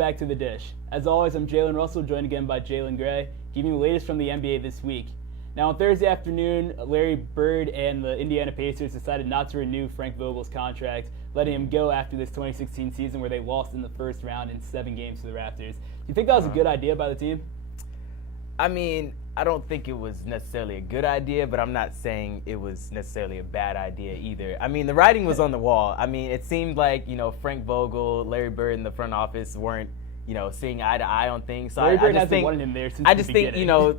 back to The Dish. As always, I'm Jalen Russell, joined again by Jalen Gray, giving you the latest from the NBA this week. Now, on Thursday afternoon, Larry Bird and the Indiana Pacers decided not to renew Frank Vogel's contract, letting him go after this 2016 season where they lost in the first round in 7 games to the Raptors. Do you think that was a good idea by the team? I mean, I don't think it was necessarily a good idea, but I'm not saying it was necessarily a bad idea either. I mean, the writing was on the wall. I mean, it seemed like, Frank Vogel, Larry Bird, and the front office weren't, seeing eye to eye on things. So Larry Bird I just hasn't think, wanted him there since I the just think, beginning.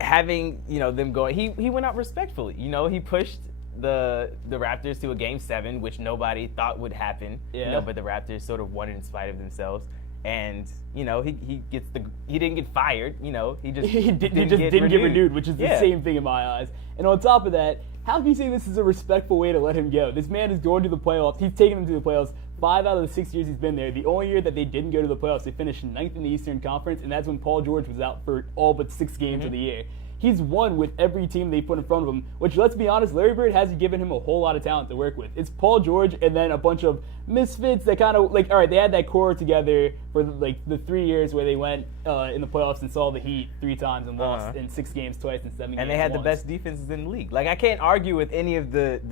having, them going, he went out respectfully. He pushed the Raptors to a Game 7, which nobody thought would happen. Yeah. But the Raptors sort of won in spite of themselves. And he didn't get fired. He just didn't get renewed, which is the same thing in my eyes. And on top of that, how can you say this is a respectful way to let him go? This man is going to the playoffs. He's taken them to the playoffs 5 out of the 6 years he's been there. The only year that they didn't go to the playoffs, they finished 9th in the Eastern Conference, and that's when Paul George was out for all but 6 games of the year. He's won with every team they put in front of him, which, let's be honest, Larry Bird hasn't given him a whole lot of talent to work with. It's Paul George and then a bunch of misfits that kind of, all right, they had that core together for, the 3 years where they went in the playoffs and saw the Heat 3 times and lost in 6 games twice and 7 games And they had once. the best defenses in the league. I can't argue with any of the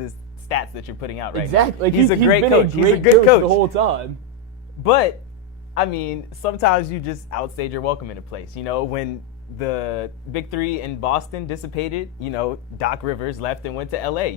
stats that you're putting out right exactly. now. He's a great been coach. He's a good coach the whole time. But, I mean, sometimes you just outstayed your welcome in a place. When the Big Three in Boston dissipated, Doc Rivers left and went to L.A.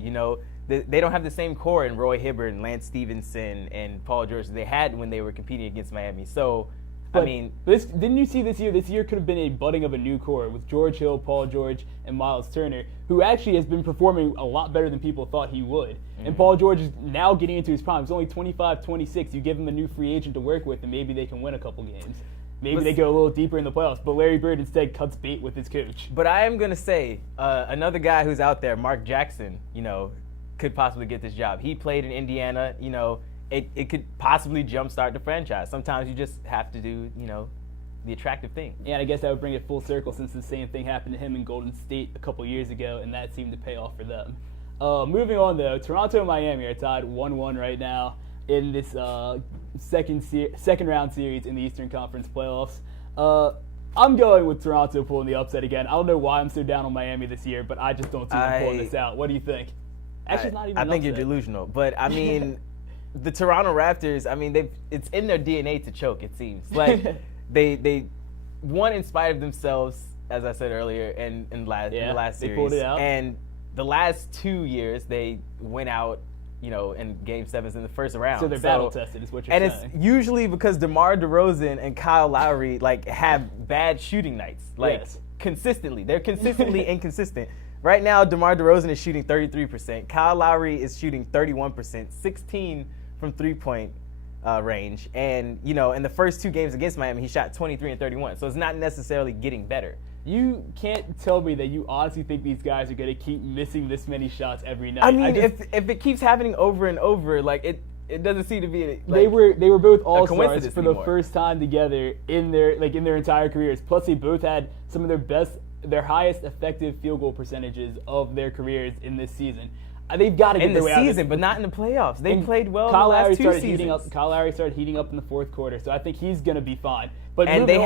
They don't have the same core in Roy Hibbert and Lance Stevenson and Paul George they had when they were competing against Miami. So, but I mean, didn't you see this year? This year could have been a budding of a new core with George Hill, Paul George, and Miles Turner, who actually has been performing a lot better than people thought he would. And Paul George is now getting into his prime. He's only 25, 26. You give him a new free agent to work with, and maybe they can win a couple games. Maybe they go a little deeper in the playoffs, but Larry Bird instead cuts bait with his coach. But I am going to say, another guy who's out there, Mark Jackson, could possibly get this job. He played in Indiana, it could possibly jumpstart the franchise. Sometimes you just have to do, the attractive thing. Yeah, and I guess that would bring it full circle since the same thing happened to him in Golden State a couple years ago, and that seemed to pay off for them. Moving on, though, Toronto and Miami are tied 1-1 right now in this second round series in the Eastern Conference playoffs. I'm going with Toronto pulling the upset again. I don't know why I'm so down on Miami this year, but I just don't see them pulling this out. What do you think? Actually, it's not even I think you're delusional. But, I mean, the Toronto Raptors, I mean, it's in their DNA to choke, it seems. They won in spite of themselves, as I said earlier, in the last series. They pulled it out. And the last 2 years, they went out, in Game 7s in the first round. So they're battle tested, is what you're saying. And it's usually because DeMar DeRozan and Kyle Lowry have bad shooting nights, consistently. They're consistently inconsistent. Right now, DeMar DeRozan is shooting 33%. Kyle Lowry is shooting 31%, 16 from three-point range. And, in the first 2 games against Miami, he shot 23 and 31. So it's not necessarily getting better. You can't tell me that you honestly think these guys are going to keep missing this many shots every night. I mean, if it keeps happening over and over, it doesn't seem to be they were both all-stars for anymore. the first time together in their entire careers. Plus, they both had some of their highest effective field goal percentages of their careers in this season. They've got to get their way out of this. But not in the playoffs. They played well in the last 2 seasons. Kyle Lowry started heating up in the fourth quarter, so I think he's going to be fine. But they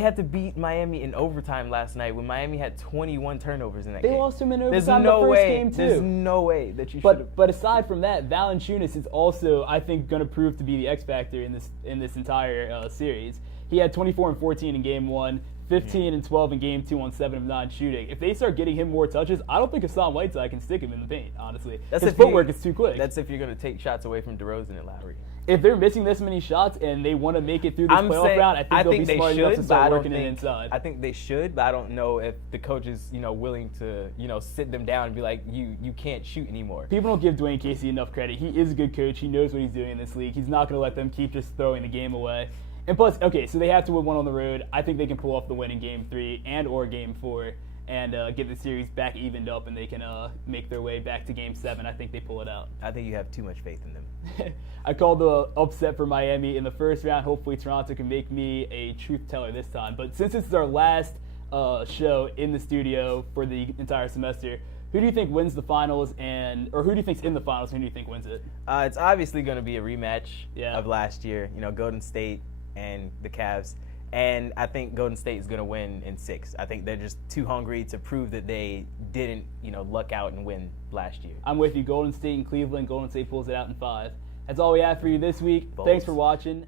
had to beat Miami in overtime last night when Miami had 21 turnovers in that game. They lost him in overtime the first game, too. There's no way that you should. But aside from that, Valanciunas is also, I think, going to prove to be the X factor in this entire series. He had 24 and 14 in Game 1. 15 and 12 in Game 2 on 7 of 9 shooting. If they start getting him more touches, I don't think Hassan Whiteside can stick him in the paint, honestly. His footwork is too quick. That's if you're going to take shots away from DeRozan and Lowry. If they're missing this many shots and they want to make it through this playoff round, I think they'll be smart enough to start working it inside. I think they should, but I don't know if the coach is, willing to, sit them down and be like, you can't shoot anymore. People don't give Dwayne Casey enough credit. He is a good coach. He knows what he's doing in this league. He's not going to let them keep just throwing the game away. And plus, okay, so they have to win one on the road. I think they can pull off the win in Game 3 and or Game 4 and get the series back evened up, and they can make their way back to Game 7. I think they pull it out. I think you have too much faith in them. I called the upset for Miami in the first round. Hopefully Toronto can make me a truth teller this time. But since this is our last show in the studio for the entire semester, who do you think wins the finals, or who do you think's in the finals, and who do you think wins it? It's obviously going to be a rematch of last year. Golden State and the Cavs. And I think Golden State is going to win in 6. I think they're just too hungry to prove that they didn't, luck out and win last year. I'm with you. Golden State and Cleveland. Golden State pulls it out in 5. That's all we have for you this week. Bulls. Thanks for watching.